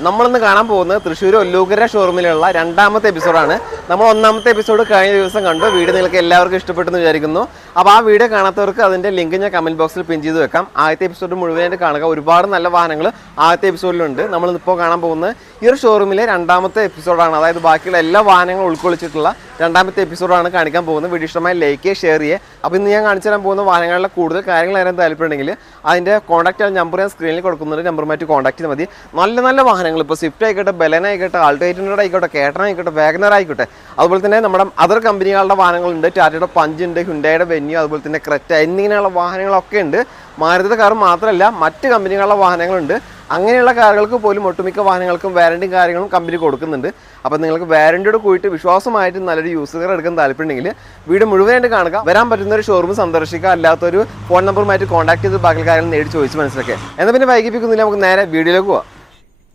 നമ്മളിന്ന് കാണാൻ പോകുന്നത് തൃശ്ശൂർ ഒല്ലൂക്കര ഷോറൂമിലുള്ള രണ്ടാമത്തെ എപ്പിസോഡാണ് നമ്മൾ ഒന്നാമത്തെ എപ്പിസോഡ് കഴിഞ്ഞ ദിവസം കണ്ടു. വീഡിയോ നിങ്ങൾക്ക് എല്ലാവർക്കും ഇഷ്ടപ്പെട്ടെന്ന് വിചാരിക്കുന്നു. അപ്പോൾ ആ വീഡിയോ കാണാത്തവർക്ക് അതിന്റെ ലിങ്ക് ഞാൻ കമന്റ് ബോക്സിൽ പിൻ ചെയ്ത് വെക്കാം. ആദ്യത്തെ എപ്പിസോഡ് മുഴുവനായിട്ട് കാണുക. ഒരുപാട് നല്ല വാഹനങ്ങൾ ആദ്യത്തെ എപ്പിസോഡിലുണ്ട് നമ്മൾ ഇപ്പോൾ കാണാൻ പോകുന്നത് ഈ ഒരു ഷോറൂമിലെ രണ്ടാമത്തെ എപ്പിസോഡാണ് അതായത് ബാക്കിയുള്ള എല്ലാ വാഹനങ്ങളും ഉൾക്കൊള്ളിച്ചിട്ടുള്ള രണ്ടാമത്തെ എപ്പിസോഡാണ് കാണിക്കാൻ പോകുന്നത്. വീഡിയോ ഇഷ്ടമായി ലൈക്ക് ഷെയർ ചെയ്യുക. അപ്പോൾ ഇന്ന് ഞാൻ കാണിച്ചു തരാൻ പോകുന്ന വാഹനങ്ങളിലെ കൂടുതൽ കാര്യങ്ങൾ അറിയാൻ താല്പര്യമുണ്ടെങ്കിൽ അതിന്റെ കോൺടാക്റ്റ് നമ്പർ ഞാൻ സ്ക്രീനിൽ കൊടുക്കുന്നുണ്ട് നമ്പറുമായിട്ട് കോൺടാക്ട് ചെയ്താൽ മതി. നല്ല നല്ല വാഹനങ്ങൾ. ഇപ്പോൾ സ്വിഫ്റ്റ് ആയിക്കോട്ടെ ബലന ആയിക്കോട്ടെ ആൾട്ടോ ഹൺഡ്രഡ് ആയിക്കോട്ടെ കേട്ടൺ ആയിക്കോട്ടെ വാഗനർ ആയിക്കോട്ടെ അതുപോലെ തന്നെ നമ്മുടെ അതർ കമ്പനികളുടെ വാഹനങ്ങളുണ്ട്. ടാറ്റയുടെ പഞ്ച് ഉണ്ട് ഹുണ്ടയുടെ വെന്യൂ അതുപോലെ തന്നെ ക്രെറ്റ എന്നിങ്ങനെയുള്ള വാഹനങ്ങളൊക്കെ ഉണ്ട്. മാരുതിയുടെ കാർ മാത്രമല്ല മറ്റ് കമ്പനികളുടെ വാഹനങ്ങളുണ്ട്. അങ്ങനെയുള്ള കാറുകൾക്ക് പോലും ഒട്ടുമിക്ക വാഹനങ്ങൾക്കും വാരണ്ടിയും കാര്യങ്ങളും കമ്പനി കൊടുക്കുന്നുണ്ട്. അപ്പോൾ നിങ്ങൾക്ക് വാരണ്ടിയോട് കൂടിയിട്ട് വിശ്വാസമായിട്ട് നല്ലൊരു യൂസ് കാർ എടുക്കാൻ താല്പര്യമുണ്ടെങ്കിൽ വീട് മുഴുവനായിട്ട് കാണുക. വരാൻ പറ്റുന്ന ഒരു ഷോറൂം സന്ദർശിക്കുക. അല്ലാത്തൊരു ഫോൺ നമ്പറുമായിട്ട് കോൺടാക്ട് ചെയ്ത് ബാക്കി കാര്യങ്ങൾ നേടി ചോദിച്ച് മനസ്സിലാക്കുക. എന്നാൽ പിന്നെ വൈകിപ്പിക്കുന്നില്ല നമുക്ക് നേരെ വീഡിയോയിലേക്ക് പോവാം.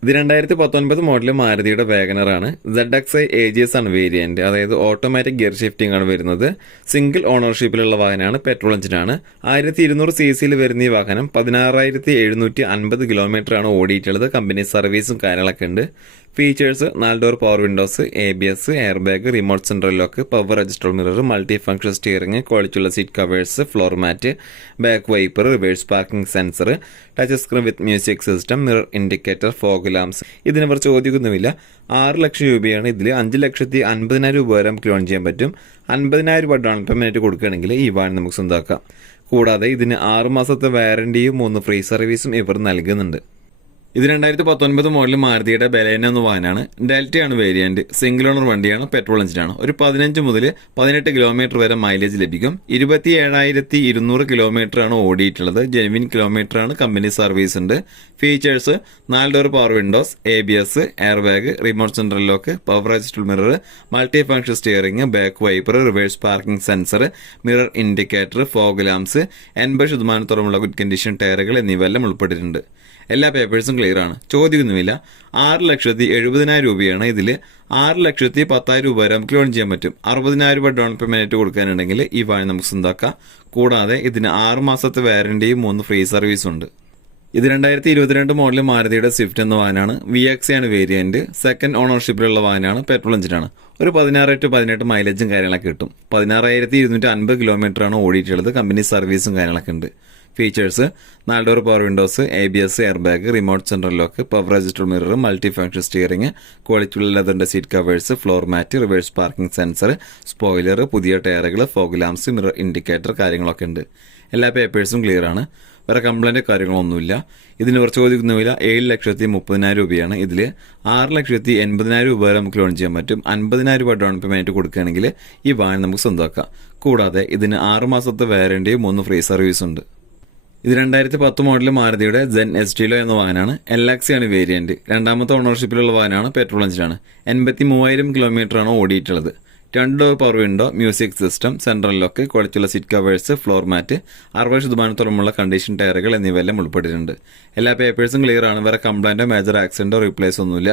ഇത് രണ്ടായിരത്തി പത്തൊൻപത് മോഡൽ മാരുതിയുടെ വാഗനറാണ് Z X I A G S ആണ് വേരിയന്റ് അതായത് ഓട്ടോമാറ്റിക് ഗിയർ ഷിഫ്റ്റിംഗ് ആണ് വരുന്നത്. സിംഗിൾ ഓണർഷിപ്പിലുള്ള വാഹനമാണ് പെട്രോൾ എഞ്ചിനാണ് ആയിരത്തി ഇരുന്നൂറ് സി സിയിൽ വരുന്ന ഈ വാഹനം പതിനാറായിരത്തി എഴുന്നൂറ്റി അൻപത് കിലോമീറ്റർ ആണ് ഓടിയിട്ടുള്ളത്. കമ്പനി സർവീസും കാര്യങ്ങളൊക്കെ ഉണ്ട്. ഫീച്ചേഴ്സ് നാല് door power windows A B S air bag remote central lock power register mirror multi function steering ക്വാളിറ്റിയുള്ള seat covers floor mat back wiper reverse parking sensor touch screen with music system mirror indicator fog lamps ഇതിനെ കുറിച്ച് ചോദിക്കുന്നുമില്ല. ആറ് ലക്ഷം രൂപയാണ് ഇതിൽ അഞ്ച് ലക്ഷത്തി അൻപതിനായിരം രൂപ വരെ നമുക്ക് ലോൺ ചെയ്യാൻ പറ്റും. അൻപതിനായിരം രൂപ ഡൗൺ പേയ്മെന്റ് കൊടുക്കുകയാണെങ്കിൽ ഈ വാൻ നമുക്ക് സ്വന്തമാക്കാം കൂടാതെ ഇതിന് ആറ് മാസത്തെ വാറണ്ടിയും മൂന്ന് ഫ്രീ സർവീസും ഇവർ നൽകുന്നുണ്ട്. ഇത് രണ്ടായിരത്തി പത്തൊൻപത് മോഡൽ മാരുതിയുടെ ബലേന എന്ന വാഹനമാണ്. ഡെൽറ്റയാണ് വേരിയന്റ് സിംഗിൾ ഓണർ വണ്ടിയാണ് പെട്രോൾ എഞ്ചിനാണ്. ഒരു പതിനഞ്ച് മുതൽ പതിനെട്ട് കിലോമീറ്റർ വരെ മൈലേജ് ലഭിക്കും. ഇരുപത്തി ഏഴായിരത്തി ഇരുന്നൂറ് കിലോമീറ്റർ ആണ് ഓടിയിട്ടുള്ളത്. ജെനുവിൻ കിലോമീറ്റർ ആണ് കമ്പനി സർവീസ് ഉണ്ട്. ഫീച്ചേഴ്സ് നാല് door power windows A B S air bag remote central lock power adjustable mirror multi function steering back wiper reverse parking sensor mirror indicator fog lamps എൺപത് ശതമാനത്തോളമുള്ള good condition ടയറുകൾ എന്നിവയെല്ലാം ഉൾപ്പെട്ടിട്ടുണ്ട്. എല്ലാ പേപ്പേഴ്സും clear ആണ്. ചോദിക്കുന്നുമില്ല ആറ് ലക്ഷത്തി എഴുപതിനായിരം രൂപയാണ് ഇതിൽ ആറ് ലക്ഷത്തി പത്തായിരം രൂപ വരെ നമുക്ക് ലോൺ ചെയ്യാൻ പറ്റും. അറുപതിനായിരം രൂപ ഡൗൺ പേയ്മെന്റ് കൊടുക്കാനുണ്ടെങ്കിൽ ഈ വാഹനം നമുക്ക് സ്വന്താക്കാം. കൂടാതെ ഇതിന് ആറ് മാസത്തെ വാറണ്ടിയും മൂന്ന് ഫ്രീ സർവീസും ഉണ്ട്. ഇത് രണ്ടായിരത്തി ഇരുപത്തിരണ്ട് മോഡൽ മാരുതിയുടെ സ്വിഫ്റ്റ് എന്ന വാഹനമാണ്. വി എക്സ് ആണ് വേരിയന്റ് സെക്കൻഡ് ഓണർഷിപ്പിലുള്ള വാഹനമാണ്. പെട്രോൾ എഞ്ചിനാണ് ഒരു പതിനാറ് ടു പതിനെട്ട് മൈലേജും കാര്യങ്ങളൊക്കെ കിട്ടും. പതിനാറായിരത്തി ഇരുന്നൂറ്റി അൻപത് കിലോമീറ്റർ ആണ് ഓടിയിട്ടുള്ളത്. കമ്പനി സർവീസും കാര്യങ്ങളൊക്കെ ഉണ്ട്. ഫീച്ചേഴ്സ് നാല് door power windows A B S air bag remote central lock power adjuster mirror multi function steering ക്വാളിറ്റിയുള്ള ലെതറിന്റെ seat covers floor mat reverse parking sensor spoiler പുതിയ ടയറുകൾ ഫോഗ് ലാംസ് മിറർ ഇൻഡിക്കേറ്റർ കാര്യങ്ങളൊക്കെ ഉണ്ട്. എല്ലാ പേപ്പേഴ്സും ക്ലിയർ ആണ്. വേറെ complaint കാര്യങ്ങളൊന്നുമില്ല. ഇതിന് കുറച്ച് ചോദിക്കുന്ന വില ഏഴ് ലക്ഷത്തി മുപ്പതിനായിരം രൂപയാണ് ഇതിൽ ആറ് ലക്ഷത്തി എൺപതിനായിരം രൂപ വരെ നമുക്ക് ലോൺ ചെയ്യാൻ പറ്റും. അൻപതിനായിരം രൂപ ഡൗൺ പേയ്മെന്റ് കൊടുക്കുകയാണെങ്കിൽ ഈ വാഹനം നമുക്ക് സ്വന്തമാക്കാം. കൂടാതെ ഇതിന് ആറ് മാസത്തെ വാറണ്ടിയും മൂന്ന് ഫ്രീ സർവീസ് ഉണ്ട്. ഇത് രണ്ടായിരത്തി പത്ത് മോഡൽ മാരുതിയുടെ ജെൻ എസ് ടിലോ എന്ന വാഹനമാണ് ആണ് വേരിയന്റ് രണ്ടാമത്തെ ഓണർഷിപ്പിലുള്ള വാഹനമാണ് പെട്രോൾ എഞ്ചിനാണ് എൺപത്തി മൂവായിരം കിലോമീറ്റർ ആണ് ഓടിയിട്ടുള്ളത്. രണ്ട് door power window music system central lock കുഴച്ചുള്ള seat covers floor mat അറുപത് ശതമാനത്തോളമുള്ള കണ്ടീഷൻ ടയറുകൾ എന്നിവയെല്ലാം ഉൾപ്പെട്ടിട്ടുണ്ട്. എല്ലാ പേപ്പേഴ്സും ക്ലിയർ ആണ്. വേറെ കംപ്ലൈന്റോ മേജർ ആക്സിഡന്റോ റീപ്ലേസ് ഒന്നുമില്ല.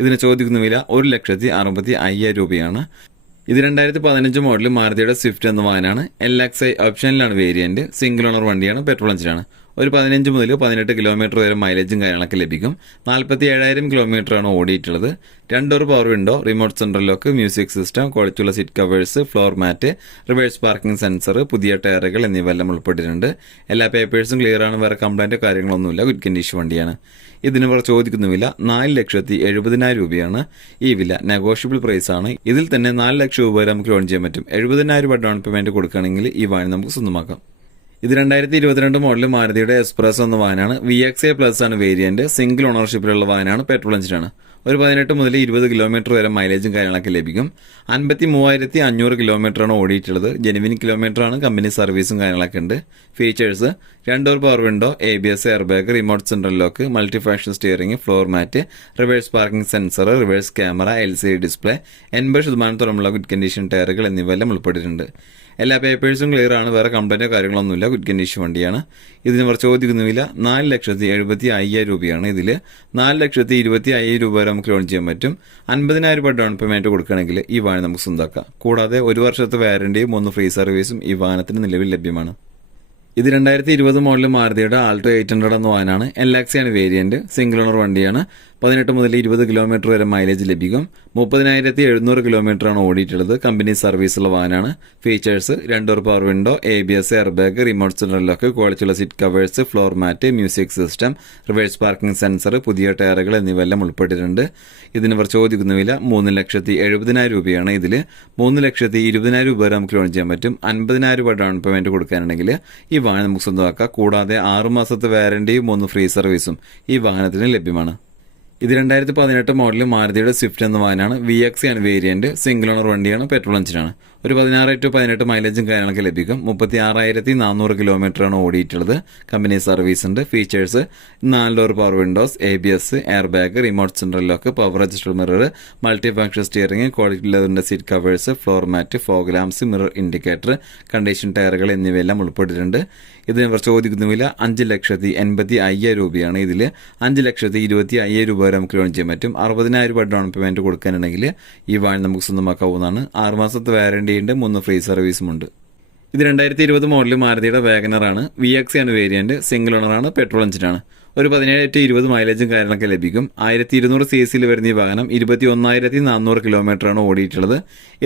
ഇതിന് ചോദിക്കുന്ന വില ഒരു ലക്ഷത്തി അറുപത്തി അയ്യായിരം രൂപയാണ്. ഇത് രണ്ടായിരത്തി പതിനഞ്ച് മോഡൽ മാരുതിയുടെ സ്വിഫ്റ്റ് എന്ന വാഹനമാണ്. എൽ എക്സ് ഐ ഓപ്ഷനിലാണ് വേരിയന്റ് സിംഗിൾ ഓണർ വണ്ടിയാണ്. പെട്രോൾ എഞ്ചിനാണ് ഒരു പതിനഞ്ച് മുതൽ പതിനെട്ട് കിലോമീറ്റർ വരെ മൈലേജും കാര്യങ്ങളൊക്കെ ലഭിക്കും. നാൽപ്പത്തി ഏഴായിരം കിലോമീറ്റർ ആണ് ഓടിയിട്ടുള്ളത്. രണ്ടൊരു power window remote central lock music system ക്വാളിറ്റിയുള്ള seat covers floor mat reverse parking sensor പുതിയ ടയറുകൾ എന്നിവയെല്ലാം ഉൾപ്പെട്ടിട്ടുണ്ട്. എല്ലാ പേപ്പേഴ്സും ക്ലിയർ ആണ്. വേറെ കംപ്ലൈന്റ് കാര്യങ്ങളൊന്നുമില്ല ഗുഡ് കണ്ടീഷൻ വണ്ടിയാണ്. ഇതിന് ഇവർ ചോദിക്കുന്ന വില നാല് ലക്ഷത്തി എഴുപതിനായിരം രൂപയാണ് ഈ വില. നെഗോഷ്യബിൾ പ്രൈസ് ആണ്. ഇതിൽ തന്നെ നാല് ലക്ഷം രൂപ വരെ നമുക്ക് ലോൺ ചെയ്യാൻ പറ്റും. എഴുപതിനായിരം രൂപ ഡൗൺ പേയ്മെന്റ് കൊടുക്കുകയാണെങ്കിൽ ഈ വാഹനം നമുക്ക് സ്വന്തമാക്കാം. ഇത് രണ്ടായിരത്തി ഇരുപത്തിരണ്ട് മോഡൽ മാരുതിയുടെ എക്സ്പ്രസ് എന്ന വാനാണ്. വി എക്സ് എ പ്ലസ് ആണ് വേരിയന്റ് സിംഗിൾ ഓണർഷിപ്പിലുള്ള വാനാണ്. പെട്രോൾ എഞ്ചിനാണ്. ഒരു പതിനെട്ട് മുതൽ ഇരുപത് കിലോമീറ്റർ വരെ മൈലേജും കാര്യങ്ങളൊക്കെ ലഭിക്കും. അൻപത്തി മൂവായിരത്തി അഞ്ഞൂറ് കിലോമീറ്ററാണ് ഓടിയിട്ടുള്ളത് ജെനുവിൻ കിലോമീറ്ററാണ് കമ്പനി സർവീസും കാര്യങ്ങളൊക്കെ ഉണ്ട്. Features രണ്ടോർ power window A B S air bag remote central lock multi function steering floor mat reverse parking sensor reverse camera L C D display എൺപത് ശതമാനത്തോളമുള്ള ഗുഡ് കണ്ടീഷൻ ടയറുകൾ എന്നിവയെല്ലാം ഉൾപ്പെട്ടിട്ടുണ്ട്. എല്ലാ പേപ്പേഴ്സും ക്ലിയർ ആണ്. വേറെ കംപ്ലൈന്റോ കാര്യങ്ങളൊന്നുമില്ല ഗുഡ് കണ്ടീഷൻ വണ്ടിയാണ്. ഇതിന് ഇവർ ചോദിക്കുന്നുമില്ല നാല് ലക്ഷത്തി എഴുപത്തി അയ്യായിരം രൂപയാണ്. ഇതിൽ നാല് ലക്ഷത്തി ഇരുപത്തി അയ്യായിരം രൂപ വരെ നമുക്ക് ലോൺ ചെയ്യാൻ പറ്റും. അൻപതിനായിരം രൂപ ഡൗൺ പേയ്മെന്റ് കൊടുക്കുകയാണെങ്കിൽ ഈ വാഹനം നമുക്ക് സ്വന്തമാക്കാം കൂടാതെ ഒരു വർഷത്തെ വാറണ്ടിയും മൂന്ന് ഫ്രീ സർവീസും ഈ വാഹനത്തിന് നിലവിൽ ലഭ്യമാണ്. ഇത് രണ്ടായിരത്തി ഇരുപത് മോഡൽ മാരുതിയുടെ ആൾട്ടോ എയ്റ്റ് ഹൺഡ്രഡ് എന്ന വാഹനമാണ്. എൽ ആണ് വേരിയന്റ് സിംഗിൾ ഓണർ വണ്ടിയാണ്. പതിനെട്ട് മുതൽ ഇരുപത് കിലോമീറ്റർ വരെ മൈലേജ് ലഭിക്കും. മുപ്പതിനായിരത്തി എഴുന്നൂറ് കിലോമീറ്ററാണ് ഓടിയിട്ടുള്ളത്. കമ്പനി സർവീസുള്ള വാഹനമാണ്. Features രണ്ടോർ power window A B S air bag remote central lock ക്വാളിറ്റിയുള്ള seat covers floor mat music system reverse parking sensor പുതിയ ടയറുകൾ എന്നിവയെല്ലാം ഉൾപ്പെട്ടിട്ടുണ്ട്. ഇതിന് ഇവർ ചോദിക്കുന്ന വില മൂന്ന് ലക്ഷത്തി എഴുപതിനായിരം രൂപയാണ്. ഇതിൽ മൂന്ന് ലക്ഷത്തി ഇരുപതിനായിരം രൂപ വരെ നമുക്ക് ലോൺ ചെയ്യാൻ പറ്റും. അൻപതിനായിരം രൂപ ഡൗൺ പേയ്മെന്റ് കൊടുക്കാനുണ്ടെങ്കിൽ ഈ വാഹനം നമുക്ക് സ്വന്തമാക്കാം. കൂടാതെ ആറുമാസത്തെ മാസത്തെ വാറണ്ടിയും മൂന്ന് ഫ്രീ സർവീസും ഈ വാഹനത്തിന് ലഭ്യമാണ്. ഇത് രണ്ടായിരത്തി പതിനെട്ട് മോഡൽ മാരുതിയുടെ സ്വിഫ്റ്റ് എന്ന വാഹനമാണ് വി എക്സ് ആണ് വേരിയന്റ് സിംഗിൾ ഓണർ വണ്ടിയാണ് പെട്രോൾ എഞ്ചിനാണ് ഒരു പതിനാറ് ടു പതിനെട്ട് മൈലേജും കാര്യങ്ങളൊക്കെ ലഭിക്കും. മുപ്പത്തി ആറായിരത്തി നാനൂറ് കിലോമീറ്ററാണ് ഓടിയിട്ടുള്ളത്. കമ്പനി സർവീസ് ഉണ്ട്. ഫീച്ചേഴ്സ് നാല് door power windows A B S air bag remote central lock power adjustable mirror multi function steering quality ലെതറിന്റെ seat covers floor mat fog lamps mirror indicator condition ടയറുകൾ എന്നിവയെല്ലാം ഉൾപ്പെട്ടിട്ടുണ്ട്. ഇതിന് ഇവർ ചോദിക്കുന്ന വില അഞ്ച് ലക്ഷത്തി എൺപത്തി അയ്യായിരം രൂപയാണ് ഇതിൽ. അഞ്ച് ലക്ഷത്തി ഇരുപത്തി അയ്യായിരം രൂപ വരെ നമുക്ക് ലോൺ ചെയ്യാൻ പറ്റും. അറുപതിനായിരം രൂപ ഡൗൺ പേയ്മെന്റ് കൊടുക്കാനുണ്ടെങ്കിൽ ഈ വാഴ നമുക്ക് സ്വന്തമാക്കാവുന്നതാണ്. ആറുമാസത്തെ വാറണ്ടി ഉണ്ട് മൂന്ന് ഫ്രീ സർവീസും ഉണ്ട്. ഇത് രണ്ടായിരത്തി ഇരുപത് മോഡൽ മാരുതിയുടെ വാഗനറാണ് വി എക്സ് ആണ് വേരിയന്റ് സിംഗിൾ ഓണറാണ് പെട്രോൾ എഞ്ചിനാണ് ഒരു പതിനേഴ് ടു ഇരുപത് മൈലേജും കാര്യങ്ങളൊക്കെ ലഭിക്കും. ആയിരത്തി ഇരുന്നൂറ് സി സിയിൽ വരുന്ന ഈ വാഹനം ഇരുപത്തി ഒന്നായിരത്തി നാനൂറ് കിലോമീറ്ററാണ് ഓടിയിട്ടുള്ളത്.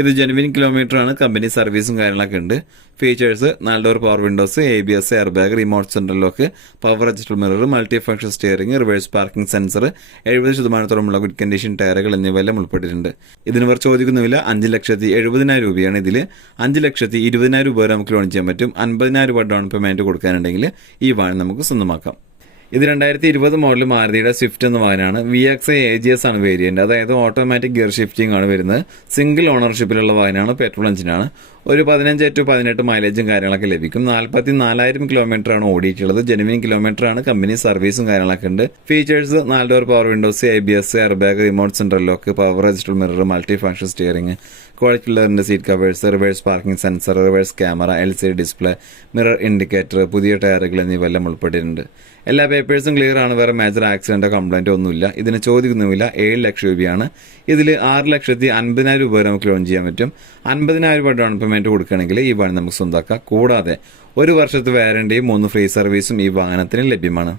ഇത് ജെനുവിൻ കിലോമീറ്ററാണ് കമ്പനി സർവീസും കാര്യങ്ങളൊക്കെ ഉണ്ട്. ഫീച്ചേഴ്സ് നാല് door power windows A B S air bag remote central lock power adjustable mirror multi function steering reverse parking sensor എഴുപത് ശതമാനത്തോളമുള്ള ഗുഡ് കണ്ടീഷൻ ടയറുകൾ എന്നിവയെല്ലാം ഉൾപ്പെട്ടിട്ടുണ്ട്. ഇതിന് ഇവർ ചോദിക്കുന്ന വില അഞ്ച് ലക്ഷത്തി എഴുപതിനായിരം രൂപയാണ് ഇതിൽ അഞ്ച് ലക്ഷത്തി ഇരുപതിനായിരം രൂപ വരെ നമുക്ക് ലോൺ ചെയ്യാൻ പറ്റും. അൻപതിനായിരം രൂപ ഡൗൺ പേയ്മെന്റ് കൊടുക്കാനുണ്ടെങ്കിൽ ഈ വാഹനം നമുക്ക് സ്വന്തമാക്കാം. ഇത് രണ്ടായിരത്തി ഇരുപത് മോഡൽ മാരുതിയുടെ സ്വിഫ്റ്റ് എന്ന വാഹനമാണ്. V X A G S ആണ് വേരിയന്റ് അതായത് ഓട്ടോമാറ്റിക് ഗിയർ ഷിഫ്റ്റിംഗ് ആണ് വരുന്നത്. സിംഗിൾ ഓണർഷിപ്പിലുള്ള വാഹനമാണ് പെട്രോൾ എഞ്ചിനാണ് ഒരു പതിനഞ്ച് ടു പതിനെട്ട് മൈലേജും കാര്യങ്ങളൊക്കെ ലഭിക്കും. നാൽപ്പത്തി നാലായിരം കിലോമീറ്റർ ആണ് ഓടിയിട്ടുള്ളത്. ജെനുവിൻ കിലോമീറ്റർ ആണ്. കമ്പനി സർവീസും കാര്യങ്ങളൊക്കെ ഉണ്ട്. ഫീച്ചേഴ്സ് നാല് door power windows I B S air bag remote central lock power adjustable mirror multi function steering quality ഉള്ളതിന്റെ seat covers reverse parking sensor reverse camera L C display mirror indicator പുതിയ ടയറുകൾ എന്നിവയെല്ലാം ഉൾപ്പെട്ടിട്ടുണ്ട്. എല്ലാ പേപ്പേഴ്സും clear ആണ്. വേറെ major ആക്സിഡന്റോ കംപ്ലൈന്റോ ഒന്നുമില്ല. ഇതിന് ചോദിക്കുന്നുമില്ല ഏഴ് ലക്ഷം രൂപയാണ്. ഇതിൽ ആറ് ലക്ഷത്തി അൻപതിനായിരം രൂപ വരെ നമുക്ക് ലോൺ ചെയ്യാൻ പറ്റും. അൻപതിനായിരം രൂപ ഡൗൺ പേയ്മെന്റ് കൊടുക്കുകയാണെങ്കിൽ ഈ വാഹനം നമുക്ക് സ്വന്തമാക്കാം കൂടാതെ ഒരു വർഷത്തെ വാറണ്ടിയും മൂന്ന് ഫ്രീ സർവീസും ഈ വാഹനത്തിന് ലഭ്യമാണ്.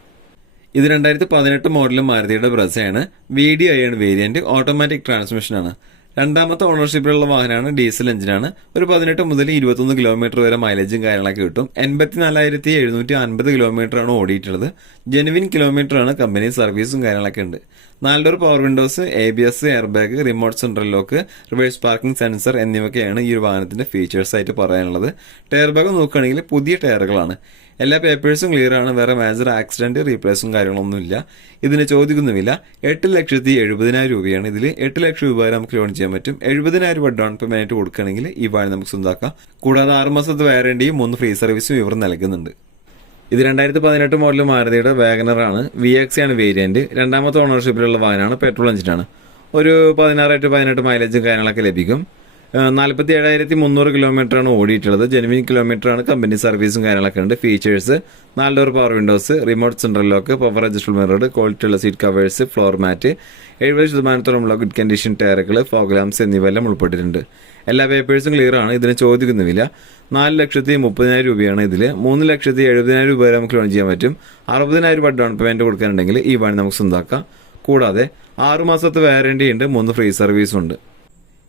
ഇത് രണ്ടായിരത്തി പതിനെട്ട് മോഡലും മാരുതിയുടെ ബ്രസയാണ്. വി ഡി ഐ ആണ് വേരിയന്റ് ഓട്ടോമാറ്റിക് ട്രാൻസ്മിഷനാണ് രണ്ടാമത്തെ ഓണർഷിപ്പിലുള്ള വാഹനമാണ് ഡീസൽ എഞ്ചിനാണ് ഒരു പതിനെട്ട് മുതൽ ഇരുപത്തൊന്ന് കിലോമീറ്റർ വരെ മൈലേജും കാര്യങ്ങളൊക്കെ കിട്ടും. എൺപത്തിനാലായിരത്തി എഴുന്നൂറ്റി അൻപത് കിലോമീറ്റർ ആണ് ഓടിയിട്ടുള്ളത്. ജെനുവിൻ കിലോമീറ്റർ ആണ് കമ്പനി സർവീസും കാര്യങ്ങളൊക്കെ ഉണ്ട്. നാല് door power windows A B S air bag remote central lock reverse parking sensor എന്നിവയൊക്കെയാണ് ഈ ഒരു വാഹനത്തിന്റെ ഫീച്ചേഴ്സ് ആയിട്ട് പറയാനുള്ളത്. ടയർ ബാഗ് നോക്കുകയാണെങ്കിൽ പുതിയ ടയറുകളാണ് എല്ലാ പേപ്പേഴ്സും ക്ലിയർ ആണ്. വേറെ മേജർ ആക്സിഡന്റ് റീപ്ലേസും കാര്യങ്ങളൊന്നുമില്ല. ഇതിന് ചോദിക്കുന്നുമില്ല എട്ട് ലക്ഷത്തി എഴുപതിനായിരം രൂപയാണ് ഇതിൽ. എട്ട് ലക്ഷം രൂപ വരെ നമുക്ക് ലോൺ ചെയ്യാൻ പറ്റും. എഴുപതിനായിരം രൂപ ഡൗൺ പേയ്മെന്റ് കൊടുക്കുകയാണെങ്കിൽ ഈ വാഹനം നമുക്ക് സ്വന്തമാക്കാം. കൂടാതെ ആറ് മാസത്തെ വാറണ്ടിയും മൂന്ന് ഫ്രീ സർവീസും ഇവർ നൽകുന്നുണ്ട്. ഇത് രണ്ടായിരത്തി പതിനെട്ട് മോഡൽ മാരുതിയുടെ വാഗനറാണ് വി എക്സ് ആണ് വേരിയന്റ് രണ്ടാമത്തെ ഓണർഷിപ്പിലുള്ള വാഹനമാണ് പെട്രോൾ എഞ്ചിനാണ് ഒരു പതിനാറ് ടു പതിനെട്ട് മൈലേജും കാര്യങ്ങളൊക്കെ ലഭിക്കും. നാൽപ്പത്തി ഏഴായിരത്തി മുന്നൂറ് കിലോമീറ്റർ ആണ് ഓടിയിട്ടുള്ളത് ജെനുവിൻ കിലോമീറ്ററാണ് കമ്പനി സർവീസും കാര്യങ്ങളൊക്കെ ഉണ്ട്. ഫീച്ചേഴ്സ് നാല് door power windows remote central lock power adjustable mirror quality ഉള്ള സീറ്റ് കവേഴ്സ് ഫ്ലോർ മാറ്റ് എഴുപത് ശതമാനത്തോളമുള്ള ഗുഡ് കണ്ടീഷൻ ടയറുകൾ ഫോഗ് ലാംസ് എന്നിവയെല്ലാം ഉൾപ്പെട്ടിട്ടുണ്ട്. എല്ലാ പേപ്പേഴ്സും ക്ലിയർ ആണ് ഇതിന് ചോദിക്കുന്നുമില്ല. നാല് ലക്ഷത്തി മുപ്പതിനായിരം രൂപയാണ് ഇതിൽ മൂന്ന് ലക്ഷത്തി എഴുപതിനായിരം രൂപ വരെ നമുക്ക് ലോൺ ചെയ്യാൻ പറ്റും. അറുപതിനായിരം രൂപ ഡൗൺ പേയ്മെന്റ് കൊടുക്കാനുണ്ടെങ്കിൽ ഈ വണ്ടി നമുക്ക് സ്വന്തമാക്കാം കൂടാതെ ആറുമാസത്തെ വാറണ്ടി ഉണ്ട് മൂന്ന് ഫ്രീ സർവീസും ഉണ്ട്.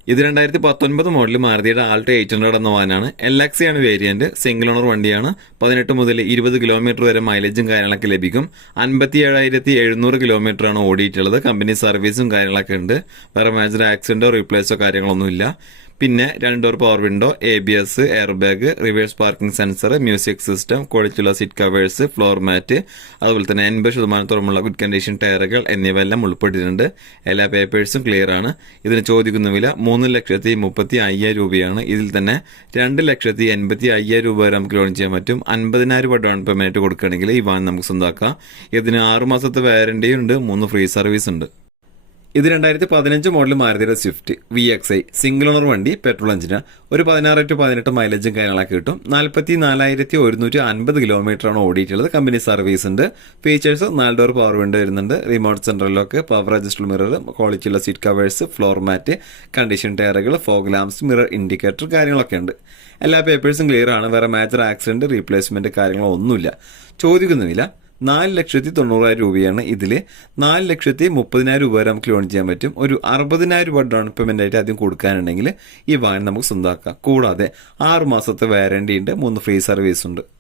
ഇത് രണ്ടായിരത്തി പത്തൊൻപത് മോഡൽ മാരുതിയുടെ ആൾട്ടോ എയ്റ്റ് ഹൺഡ്രഡ് എന്ന വാനാണ്. എൽ എക്സി ആണ് വേരിയന്റ് സിംഗിൾ ഓണർ വണ്ടിയാണ്. പതിനെട്ട് മുതൽ ഇരുപത് കിലോമീറ്റർ വരെ മൈലേജും കാര്യങ്ങളൊക്കെ ലഭിക്കും. അൻപത്തി ഏഴായിരത്തി എഴുന്നൂറ് കിലോമീറ്റർ ആണ് ഓടിയിട്ടുള്ളത്. കമ്പനി സർവീസും കാര്യങ്ങളൊക്കെ ഉണ്ട്. വേറെ മേജർ ആക്സിഡന്റോ റീപ്ലേസോ കാര്യങ്ങളൊന്നുമില്ല. പിന്നെ രണ്ട് door power window A B S air bag reverse parking sensor music system ക്വാളിറ്റിയുള്ള സീറ്റ് കവേഴ്സ് ഫ്ലോർ മാറ്റ് അതുപോലെ തന്നെ എൺപത് ശതമാനത്തോളമുള്ള ഗുഡ് കണ്ടീഷൻ ടയറുകൾ എന്നിവ എല്ലാം ഉൾപ്പെട്ടിട്ടുണ്ട്. എല്ലാ പേപ്പേഴ്സും ക്ലിയർ ആണ്. ഇതിന് ചോദിക്കുന്ന വില മൂന്ന് ലക്ഷത്തി മുപ്പത്തി അയ്യായിരം രൂപയാണ്. ഇതിൽ തന്നെ രണ്ട് ലക്ഷത്തി എൺപത്തി അയ്യായിരം രൂപ വരെ നമുക്ക് ലോൺ ചെയ്യാൻ പറ്റും. അൻപതിനായിരം രൂപ ഡൗൺ പേയ്മെന്റ് കൊടുക്കുകയാണെങ്കിൽ ഈ വാൻ നമുക്ക് സ്വന്തമാക്കാം. ഇതിന് ആറുമാസത്തെ മാസത്തെ വാറണ്ടിയും ഉണ്ട്. മൂന്ന് ഫ്രീ സർവീസ് ഉണ്ട്. ഇത് രണ്ടായിരത്തി പതിനഞ്ച് model മാരുതിയുടെ Swift V X I single owner വണ്ടി പെട്രോൾ എഞ്ചിന് ഒരു പതിനാറ് ടു പതിനെട്ട് മൈലേജും കാര്യങ്ങളൊക്കെ കിട്ടും. നാൽപ്പത്തി നാലായിരത്തി ഒരുന്നൂറ്റി അൻപത് കിലോമീറ്റർ ആണ് ഓടിയിട്ടുള്ളത് കമ്പനി സർവീസ് ഉണ്ട്. ഫീച്ചേഴ്സ് നാല് ഡോർ പവർ വിൻഡോ വരുന്നുണ്ട്. Remote central lock power adjustable mirror ക്വാളിറ്റിയുള്ള seat covers floor mat condition ടയറുകൾ ഫോഗ് ലാംസ് മിറർ ഇൻഡിക്കേറ്റർ കാര്യങ്ങളൊക്കെ ഉണ്ട്. എല്ലാ പേപ്പേഴ്സും ക്ലിയർ ആണ്. വേറെ മേജർ ആക്സിഡന്റ് റീപ്ലേസ്മെന്റ് കാര്യങ്ങളോ ഒന്നുമില്ല ചോദിക്കുന്നുമില്ല നാല് ലക്ഷത്തി തൊണ്ണൂറായിരം രൂപയാണ് ഇതിൽ നാല് ലക്ഷത്തി മുപ്പതിനായിരം രൂപ വരെ നമുക്ക് ലോൺ ചെയ്യാൻ പറ്റും. ഒരു അറുപതിനായിരം രൂപ ഡൗൺ പേയ്മെന്റ് ആയിട്ട് ആദ്യം കൊടുക്കാനുണ്ടെങ്കിൽ ഈ വാഹനം നമുക്ക് സ്വന്തമാക്കാം കൂടാതെ ആറ് മാസത്തെ വാറണ്ടി ഉണ്ട് മൂന്ന് ഫ്രീ സർവീസ് ഉണ്ട്.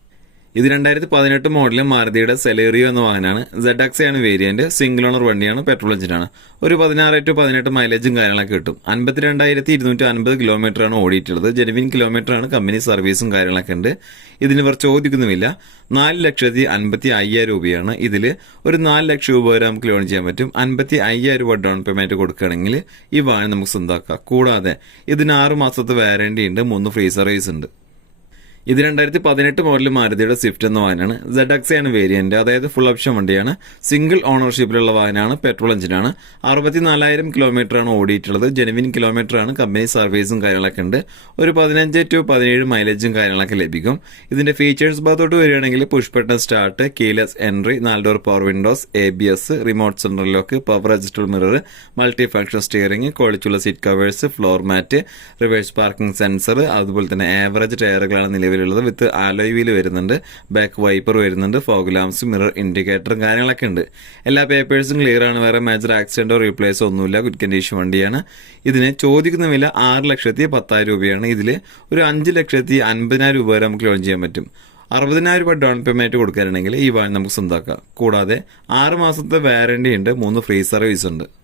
ഇത് രണ്ടായിരത്തി പതിനെട്ട് മോഡലിൽ മാരുതിയുടെ സെലേറിയോ എന്ന വാഹനമാണ്. സെഡ് എക്സ് ആണ് വേരിയന്റ് സിംഗിൾ ഓണർ വണ്ടിയാണ് പെട്രോൾ എഞ്ചിനാണ് ഒരു പതിനാറ് ടു പതിനെട്ട് മൈലേജും കാര്യങ്ങളൊക്കെ കിട്ടും. അൻപത്തിരണ്ടായിരത്തി ഇരുന്നൂറ്റി അൻപത് കിലോമീറ്റർ ആണ് ഓടിയിട്ടുള്ളത്. ജെനുവിൻ കിലോമീറ്ററാണ് കമ്പനി സർവീസും കാര്യങ്ങളൊക്കെ ഉണ്ട്. ഇതിന് ഇവർ ചോദിക്കുന്നുമില്ല. നാല് ലക്ഷത്തി അൻപത്തി അയ്യായിരം രൂപയാണ്. ഇതിൽ ഒരു നാല് ലക്ഷം രൂപ വരെ നമുക്ക് ലോൺ ചെയ്യാൻ പറ്റും. അൻപത്തി അയ്യായിരം രൂപ ഡൗൺ പേയ്മെന്റ് കൊടുക്കുകയാണെങ്കിൽ ഈ വാഹനം നമുക്ക് സ്വന്തമാക്കാം കൂടാതെ ഇതിന് ആറ് മാസത്തെ വാറണ്ടി ഉണ്ട്. മൂന്ന് ഫ്രീ സർവീസ് ഉണ്ട്. ഇത് രണ്ടായിരത്തി പതിനെട്ട് മോഡൽ മാരുതിയുടെ സ്വിഫ്റ്റ് എന്ന വാഹനമാണ്. സെഡ് ആണ് വേരിയന്റ് അതായത് ഫുൾ ഓപ്ഷൻ വണ്ടിയാണ്. സിംഗിൾ ഓണർഷിപ്പിലുള്ള വാഹനമാണ്. പെട്രോൾ എഞ്ചിനാണ് അറുപത്തിനാലായിരം ആണ് ഓടിയിട്ടുള്ളത്. ജെനുവിൻ ആണ്. കമ്പനി സർവീസും കാര്യങ്ങളൊക്കെ ഉണ്ട്. ഒരു പതിനഞ്ച് ടു പതിനേഴ് മൈലേജും കാര്യങ്ങളൊക്കെ ലഭിക്കും. ഇതിന്റെ ഫീച്ചേഴ്സ് ഭാഗത്തോട്ട് വരികയാണെങ്കിൽ push button start keyless entry നാല് door power windows A B S remote central lock power adjustable mirror multi function steering ക്വാളിറ്റിയുള്ള seat covers floor mat reverse parking sensor അതുപോലെ തന്നെ ആവറേജ് ടയറുകളാണ് നിലവിലുള്ളത് വിത്ത് ആലോയ് വീൽ വരുന്നുണ്ട് back wiper വരുന്നുണ്ട് fog lamps mirror ഇൻഡിക്കേറ്ററും കാര്യങ്ങളൊക്കെ ഉണ്ട്. എല്ലാ പേപ്പേഴ്സും ക്ലിയർ ആണ് വേറെ മേജർ ആക്സിഡന്റോ റീപ്ലേസോ ഒന്നുമില്ല ഗുഡ് കണ്ടീഷൻ വണ്ടിയാണ്. ഇതിന് ചോദിക്കുന്ന വില ആറ് ലക്ഷത്തി പത്തായിരം രൂപയാണ്. ഇതിൽ ഒരു അഞ്ച് ലക്ഷത്തി അൻപതിനായിരം രൂപ വരെ നമുക്ക് ലോൺ ചെയ്യാൻ പറ്റും. അറുപതിനായിരം രൂപ ഡൗൺ പേയ്മെന്റ് കൊടുക്കാനാണെങ്കിൽ ഈ വാഹനം നമുക്ക് സ്വന്തമാക്കാം കൂടാതെ ആറ് മാസത്തെ വാറണ്ടി ഉണ്ട് മൂന്ന് ഫ്രീ സർവീസ് ഉണ്ട്.